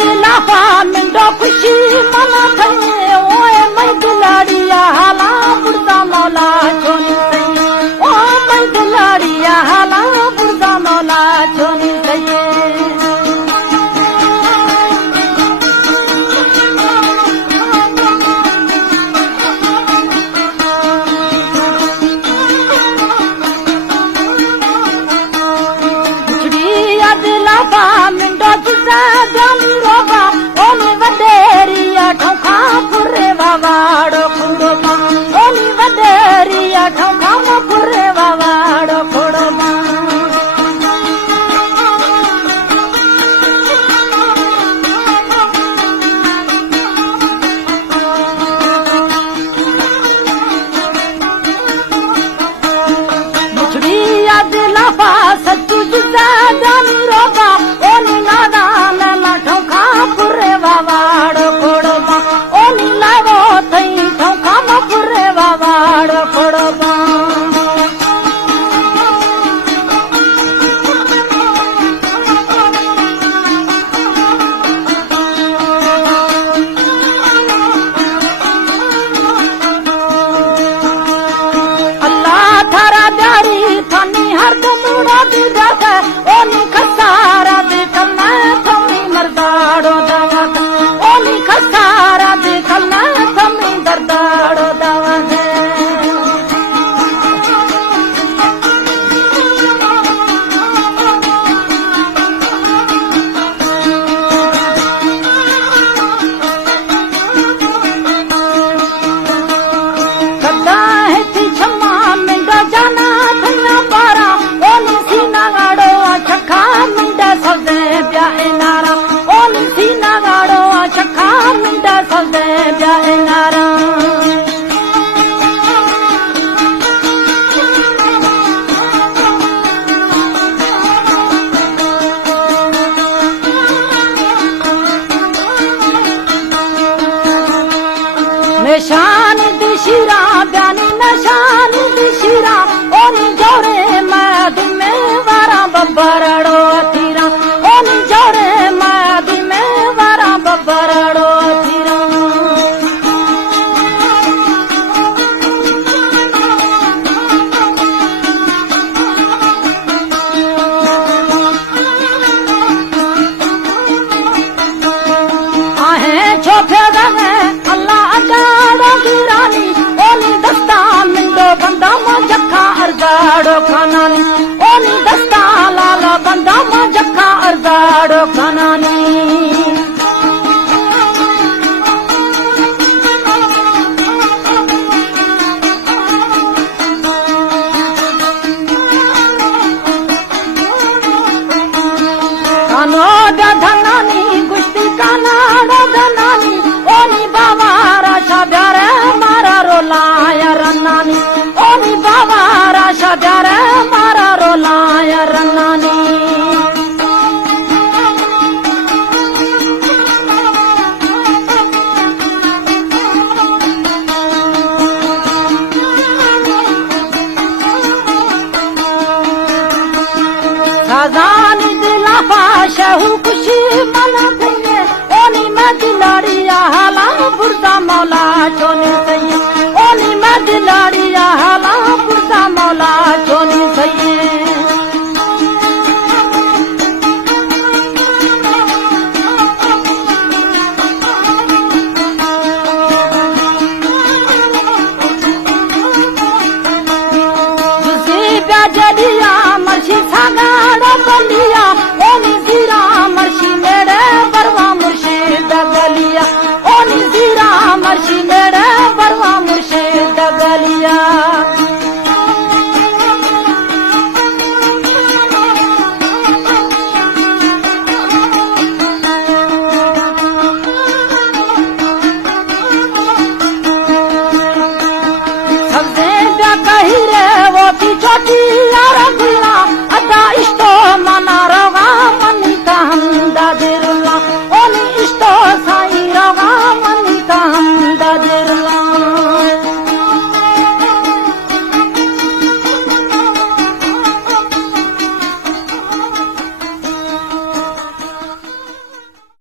दिलाफा मिंडो खुशी मना थई ओए मैं दिलाड़िया हाला बुर्दा मौला छोनी सही ओ मैं दिलाड़िया हाला बुर्दा मौला छोनी सही दिलाफा मिंडो जुजा जानी रोबा ओनी वडेरिया ठोखा फुरे वावाड़ो खुंडोमा ओनी वडेरिया ठोखा फुरे वावाड़ो खुंडोमा मुछड़िया दिलाफा सच्चू जुजा जानी रोबा ओनी नादान ठोखा फुरे वावाड़ो खुंडोमा ओनी लावो थई ठोखा फुरे वावाड़ो खुंडोमा अल्लाह थारा प्यारी थानी हरदम उड़ा दी जाता ओनी खसारा देखल ना थमी मर्दाड़ो दावत ओनी खसारा देखल ना थमी दर्दाड़ो दावत कदा है थी छम्मा मिंडा जाना थना पारा ओनी सीना गाड़ो छखा मिंडा सदे ब्याए नारा ओनी सीना गाड़ो छखा मिंडा सदे ब्याए नारा निशान दिशिरा ब्यानी निशान दिशिरा ओनी जोड़े मादी में वारा बब्बरड़ो अथीरा ओनी जोड़े मादी में वारा बब्बरड़ो अथीरा आहे छोफे रहे अल्लाह अगाड़ो गिरानी ओनी दस्ता मिंडो बंदा मा जखा अर्गाड़ो खानानी ओनी दस्ता लाला बंदा मा जखा अर्गाड़ो खानानी कानो धनानी गुस्ती कानाड़ो धनानी ओनी बाबा राशा प्यारे मारा रोलाया रन्नानी ओनी बाबा राशा प्यारे मारा रोलाया रन्नानी साजान दिलाफा शहू खुशी मना थई ओनी मैं दिलाड़िया हाला बुर्दा मौला छोनी सही ओनी मैं दिलाड़िया हाला बुर्दा मौला छोनी सही